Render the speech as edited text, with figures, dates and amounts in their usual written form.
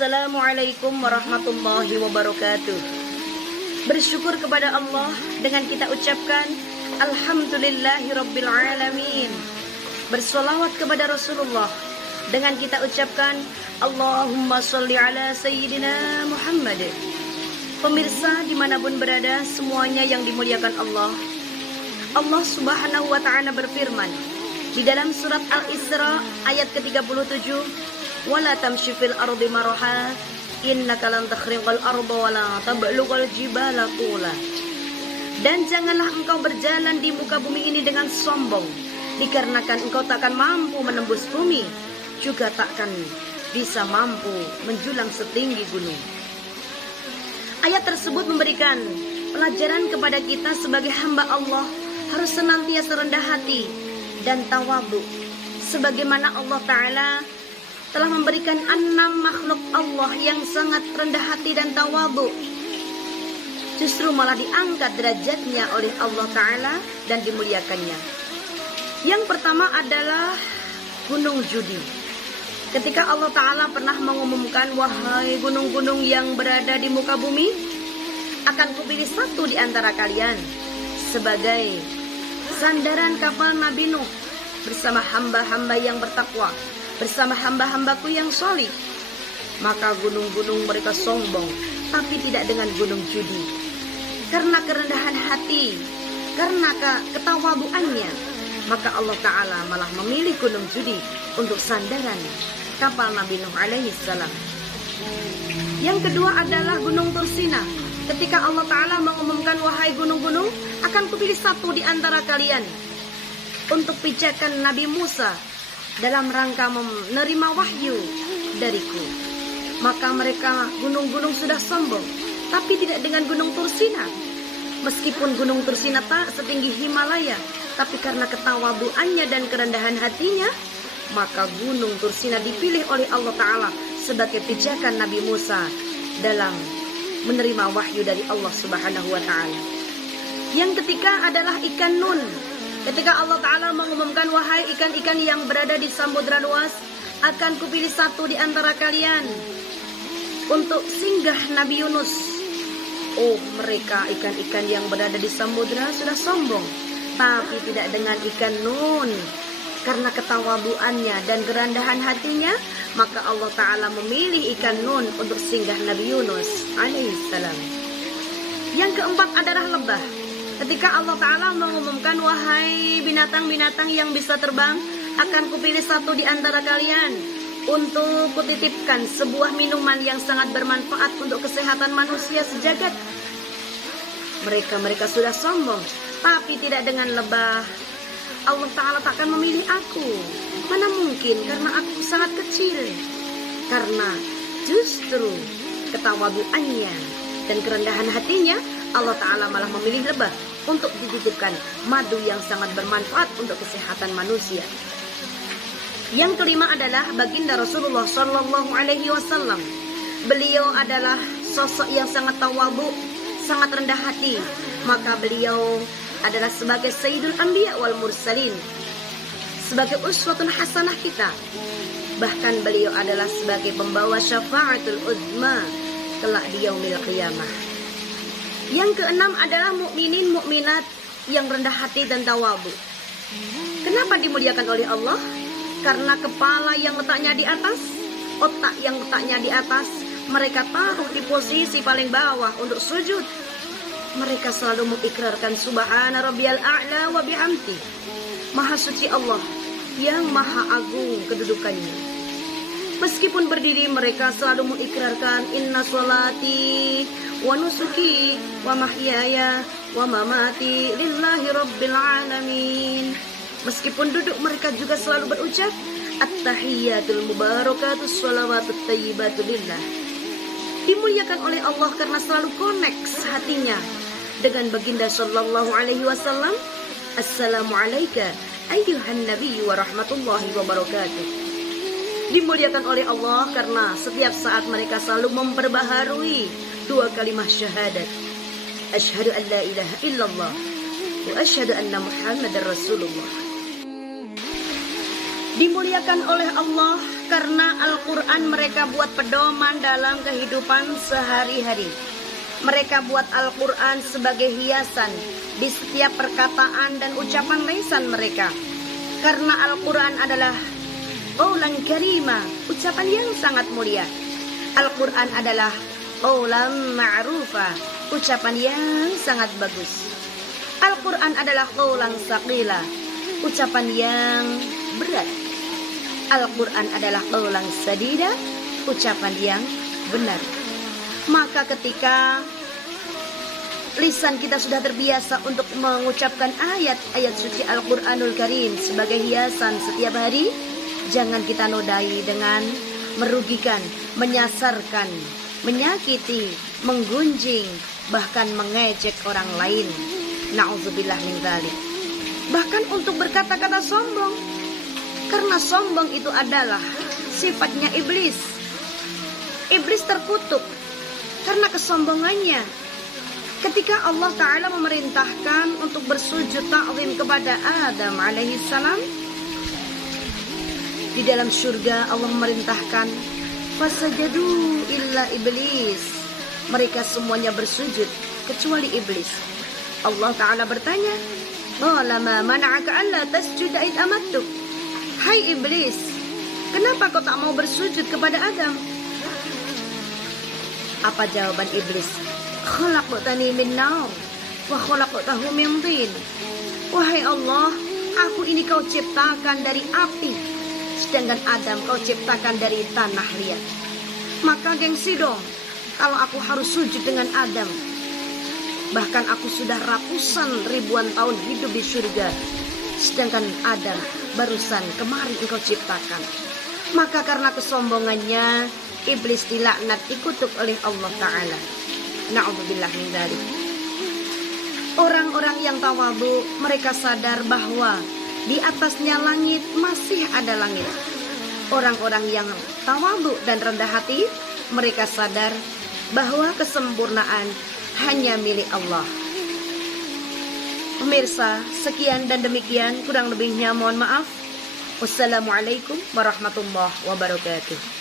Assalamualaikum warahmatullahi wabarakatuh. Bersyukur kepada Allah dengan kita ucapkan Alhamdulillahirabbil alamin. Bersolawat kepada Rasulullah dengan kita ucapkan Allahumma sholli ala sayyidina Muhammad. Pemirsa dimanapun berada, semuanya yang dimuliakan Allah, Allah subhanahu wa ta'ala berfirman di dalam surat Al-Isra ayat ke-37, wala tamshi fil ardi maraha innaka lan takhriqal arda wala tablughal jibala tula. Dan janganlah engkau berjalan di muka bumi ini dengan sombong, dikarenakan engkau takkan mampu menembus bumi, juga takkan bisa mampu menjulang setinggi gunung. Ayat tersebut memberikan pelajaran kepada kita sebagai hamba Allah harus senantiasa rendah hati dan tawadhu, sebagaimana Allah Ta'ala telah memberikan 6 makhluk Allah yang sangat rendah hati dan tawadhu. Justru malah diangkat derajatnya oleh Allah Ta'ala dan dimuliakannya. Yang pertama adalah gunung Judi. Ketika Allah Ta'ala pernah mengumumkan, wahai gunung-gunung yang berada di muka bumi, akan kupilih satu di antara kalian sebagai sandaran kapal Nabi Nuh bersama hamba-hamba yang bertakwa, bersama hamba-hambaku yang solih. Maka gunung-gunung mereka sombong, tapi tidak dengan gunung Judi. Karena kerendahan hati, karena ketawaduannya, maka Allah Ta'ala malah memilih gunung Judi untuk sandaran kapal Nabi Nuh alaihi salam. Yang kedua adalah gunung Tursina. Ketika Allah Ta'ala mengumumkan, wahai gunung-gunung, akan kupilih satu di antara kalian untuk pijakan Nabi Musa dalam rangka menerima wahyu dariku. Maka mereka gunung-gunung sudah sombong, tapi tidak dengan gunung Tursina. Meskipun gunung Tursina tak setinggi Himalaya, tapi karena ketawaduannya dan kerendahan hatinya, maka gunung Tursina dipilih oleh Allah Ta'ala sebagai pijakan Nabi Musa dalam menerima wahyu dari Allah Subhanahu wa Ta'ala. Yang ketiga adalah ikan Nun. Ketika Allah Ta'ala mengumumkan, wahai ikan-ikan yang berada di samudra luas, akan kupilih satu di antara kalian untuk singgah Nabi Yunus. Oh, mereka ikan-ikan yang berada di samudra sudah sombong, tapi tidak dengan ikan Nun. Karena ketawaduannya dan kerendahan hatinya, maka Allah Ta'ala memilih ikan Nun untuk singgah Nabi Yunus alaihissalam. Yang keempat adalah lebah. Ketika Allah Ta'ala mengumumkan, wahai binatang-binatang yang bisa terbang, akan kupilih satu di antara kalian untuk kutitipkan sebuah minuman yang sangat bermanfaat untuk kesehatan manusia sejagat. Mereka sudah sombong, tapi tidak dengan lebah. Allah Ta'ala takkan memilih aku. Mana mungkin, karena aku sangat kecil. Karena justru ketawaduannya dan kerendahan hatinya, Allah Ta'ala malah memilih lebah untuk dititipkan madu yang sangat bermanfaat untuk kesehatan manusia. Yang kelima adalah baginda Rasulullah Shallallahu Alaihi Wasallam. Beliau adalah sosok yang sangat tawadhu, sangat rendah hati. Maka beliau adalah sebagai Sayyidul Anbiya wal Mursalin, sebagai uswatun hasanah kita. Bahkan beliau adalah sebagai pembawa syafaatul uzma kelak di yaumil qiyamah. Yang keenam adalah mukminin mukminat yang rendah hati dan tawadhu. Kenapa dimuliakan oleh Allah? Karena kepala yang letaknya di atas, otak yang letaknya di atas, mereka taruh di posisi paling bawah untuk sujud. Mereka selalu mengikrarkan subhana rabbiyal a'la wa bihamdi. Maha suci Allah yang maha agung kedudukannya. Meskipun berdiri, mereka selalu mengikrarkan inna sholati wa nusuki wa mahyaya wa mamati lillahi rabbil alamin. Meskipun duduk, mereka juga selalu berucap at-tahiyyatul mubarakatus sholawatut thayyibatu lillah. Dimuliakan oleh Allah karena selalu connect hatinya dengan baginda sallallahu alaihi wasallam. Assalamu alayka ayyuhan nabiyyu wa rahmatullahi wa barakatuh. Dimuliakan oleh Allah karena setiap saat mereka selalu memperbaharui 2 kalimat syahadat. Asyhadu an la ilaha illallah wa asyhadu anna Muhammadar Rasulullah. Dimuliakan oleh Allah Karena Al-Quran mereka buat pedoman dalam kehidupan sehari-hari. Mereka buat Al-Quran sebagai hiasan di setiap perkataan dan ucapan lisan mereka. Karena Al-Quran adalah qaulan karima, ucapan yang sangat mulia. Al-Quran adalah qaulan ma'rufa, ucapan yang sangat bagus. Al-Quran adalah qaulan saqila, ucapan yang berat. Al-Quran adalah qaulan sadida, ucapan yang benar. Maka ketika lisan kita sudah terbiasa untuk mengucapkan ayat-ayat suci Al-Quranul Karim sebagai hiasan setiap hari, jangan kita nodai dengan merugikan, menyasarkan, menyakiti, menggunjing, bahkan mengejek orang lain. Na'udzubillah min dzalik. Bahkan untuk berkata-kata sombong. Karena sombong itu adalah sifatnya iblis. Iblis terkutuk karena kesombongannya. Ketika Allah Ta'ala memerintahkan untuk bersujud ta'zim kepada Adam alaihissalam, di dalam surga Allah memerintahkan fasajadu illa iblis, mereka semuanya bersujud kecuali iblis. Allah Ta'ala bertanya, qala ma mana'aka alla tasjuda id amattuk. Hai iblis, kenapa kau tak mau bersujud kepada Adam? Apa jawaban iblis? Khalaqtani min nar wa khalaqtahu min tin. Wahai Allah, aku ini kau ciptakan dari api, sedangkan Adam kau ciptakan dari tanah liat. Maka gengsi dong kalau aku harus sujud dengan Adam. Bahkan aku sudah ratusan ribuan tahun hidup di surga, sedangkan Adam barusan kemarin engkau ciptakan. Maka karena kesombongannya, iblis dilaknat, dikutuk oleh Allah Ta'ala. Na'udzubillah min dzalik. Orang-orang yang tawadhu, mereka sadar bahwa di atasnya langit masih ada langit. Orang-orang yang tawadhu dan rendah hati, mereka sadar bahwa kesempurnaan hanya milik Allah. Pemirsa, sekian dan demikian, kurang lebihnya mohon maaf. Wassalamualaikum warahmatullahi wabarakatuh.